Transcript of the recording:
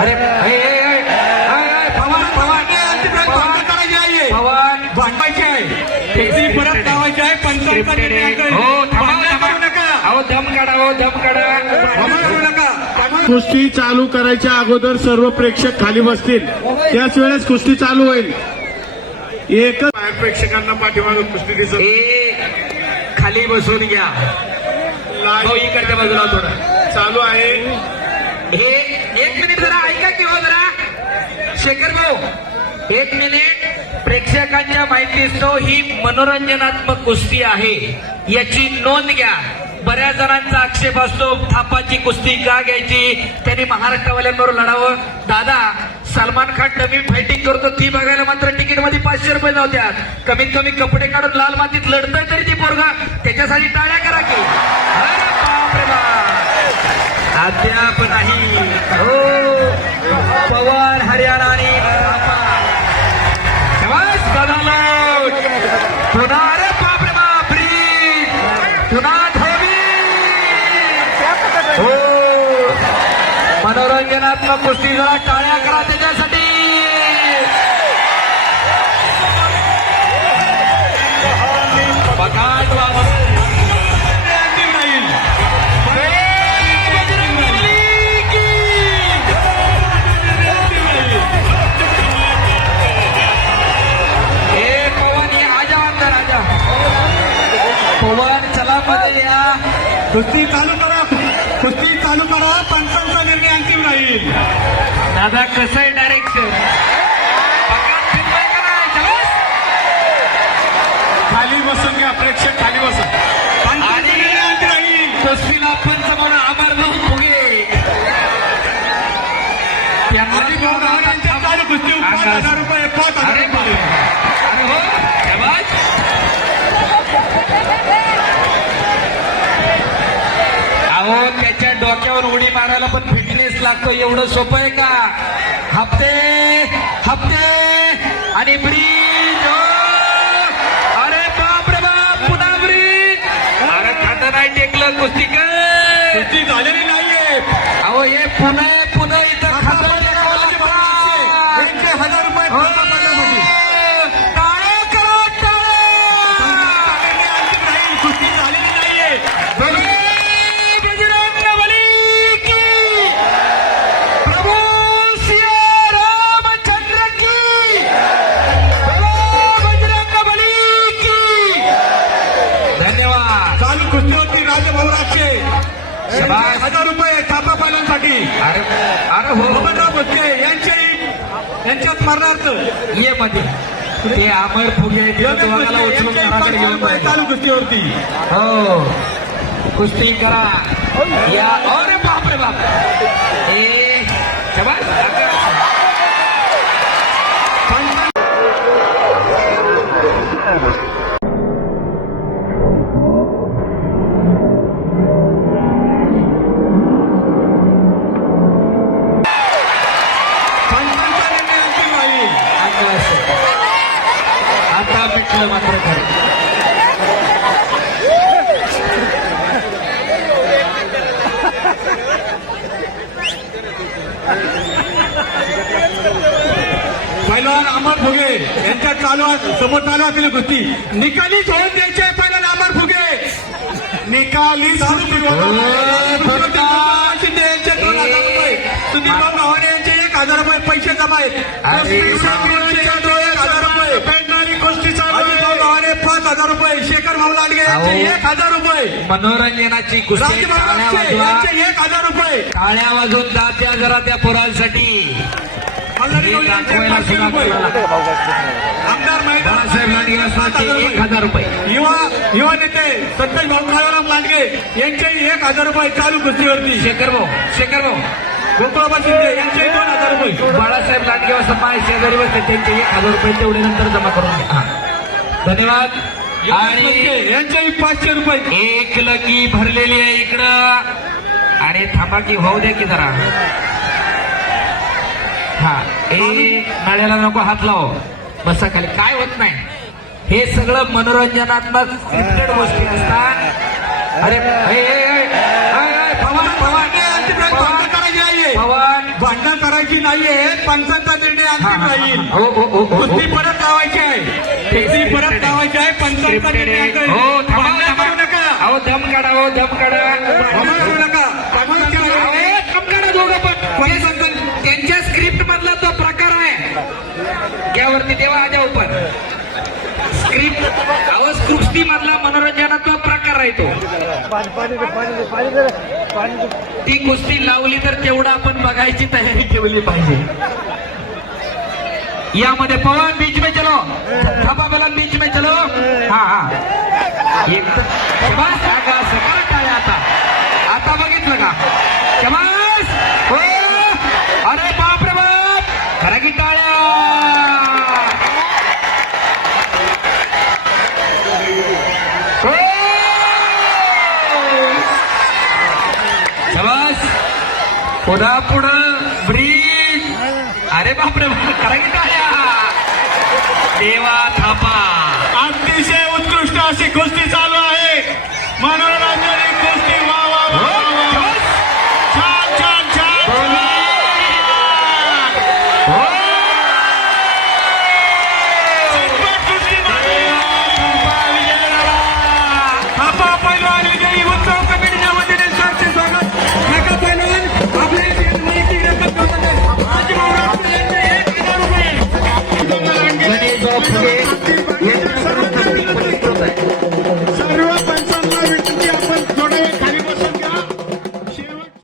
अरे पवन भांडण करायची आहे. पवन भांडायची आहे. परत लावायची आहे आहे. हो. नका. अहो दम काढा हो दम काढा. कुस्ती चालू करायच्या अगोदर सर्व प्रेक्षक खाली बसतील. त्याच वेळेस कुस्ती चालू होईल. एकच बाहेर प्रेक्षकांना पाठीमागे कुस्ती दिसत खाली बसून घ्या. हो इकडच्या बाजूला थोडं. चालू आहे. हे एक मिनिट जरा. ऐका हो जरा शेखर भाऊ एक मिनिट प्रेक्षकांच्या माहितीस्तव ही मनोरंजनात्मक कुस्ती आहे. याची नोंद घ्या. बऱ्याच जणांचा आक्षेप असतो थापाची कुस्ती का घ्यायची? त्यांनी महाराष्ट्रवाल्यांबरोबर लढावं. दादा सलमान खान डमी फायटिंग करतो ती बघायला मात्र तिकीटमध्ये पाचशे रुपये नव्हत्या कमीत कमी कपडे काढून लाल मातीत लढतोय तरी ती पोरगा. त्याच्यासाठी टाळ्या करा की. अरे बाप. अद्याप नाही. हो. पवन हरियाणा आणि थापा. शाबास, बदालोट. बाप पुन्हा हो मनोरंजनात्मक गोष्टी जरा टाळ्या करा त्याच्यासाठी कुस्ती चालू करा. कुस्ती चालू करा. पंचांचा निर्णय अंतिम राहील. दादा कसं आहे डायरेक्शन खाली बसून घ्या प्रेक्षक खाली बसा पंचांचा आणि- निर्णय अंतिम राहील. कुस्तीला पंच म्हणून फुगे त्यांना यांच्या चालू कुस्ती पाच हजार रुपये पाच हजार अरे रुपये अरे हो शाबास. अहो त्याच्या डोक्यावर उडी मारायला पण फिटनेस लागतो एवढं सोपं आहे का? हप्ते हप्ते आणि ब्रिज हो! अरे बाप रे बाप पुन्हा ब्रिज! अरे खातं नाही टेकलं कुस्ती होती शाबास. हजार रुपये थापा पालनसाठी अरे अरे हो. बबनराव भोसले यांचे यांच्या स्मरणार्थ ये मध्ये. ते अमर फुगे उचलून घराकडे घेऊन जायचं. चालू कुस्तीवरती. हो. कुस्ती करा. या. अरे बाप. रे बाप ए शाबास. मिटलं मात्र खरं. पहिलवान अमर फुगे यांच्या चालू समोर चालू असलेली कुस्ती. निकाली सोडून द्यायचे पहिलवान अमर फुगे. निकाली यांचे दोन हजार रुपये. यांचे एक हजार रुपये पैसे जमा आहेत. हजार रुपये पेडणारी कुस्ती अजितभाऊ गव्हाणे पाच हजार रुपये. शेखर भाऊ लांडगे यांचे अहो. एक हजार रुपये. मनोरंजनाची कुस्ती राजभाऊ टाळ्या राक्षे वाजवा यांचे एक हजार रुपये. टाळ्या वाजून दात्या जरा त्या पोरांसाठी. मल्हारी हे भाऊ यांचे दाखवायला पाचशे सुद्धा रुपये. आपल्याला. आमदार बाळासाहेब लांडगे एक हजार रुपये. युवा युवा नेते संतोष भाऊ काळाराम लांडगे यांचे एक हजार रुपये चालू कुस्तीवरती. शेखर भाऊ शेखर भाऊ. गोकुळाबा शिंदे यांचे दोन हजार रुपये. बाळासाहेब लांडगे असं माय शेजारी बसते त्यांचे एक हजार रुपये तेवढे नंतर जमा करून घ्या हा. धन्यवाद. आणि आणि यांचेही पाचशे रुपये. एक लकी भरलेली आहे इकडं. अरे थांबा की होऊ दे की जरा. हा ए नळ्याला नको हात लाव. बसा खाली. काय होत नाही. हे सगळं मनोरंजनात्मक स्क्रिप्टेड गोष्टी असतात. अरे भांडण करायची नाहीये. पंचांचा निर्णय हा, अंतिम हा, हा. राहील. हो हो हो, हो कुस्ती हो. परत लावायची आहे. कुस्ती परत लावायची आहे. अंतिम. हो. करू नका. अहो दम काढा हो दम काढा. करू नका. अहो, दम काढा दोघं पण. त्यांच्या स्क्रिप्ट मधला तो प्रकार आहे. घ्यावरती तेव्हा आजा उपर. स्क्रिप्ट अहो कुस्ती मधला मनोरंजनाचा प्रकार आहे तो. ती कुस्ती लावली तर तेवढं आपण बघायची तयारी ठेवली पाहिजे. यामध्ये पवन बीच में चलो। थांबा बेलन बीच में चलो। हा हा। एक तर सकाळ टाळ्या आता आता बघितलं का शबास! हो अरे बाप रे बाप! खरा की टाळ्या हो! शबास! पुन्हा पुढं ब्रिज। अरे बापरे खरा की टाळ्या देवा थापा अतिशय उत्कृष्ट अशी कुस्ती चालू आहे. मनोरंजन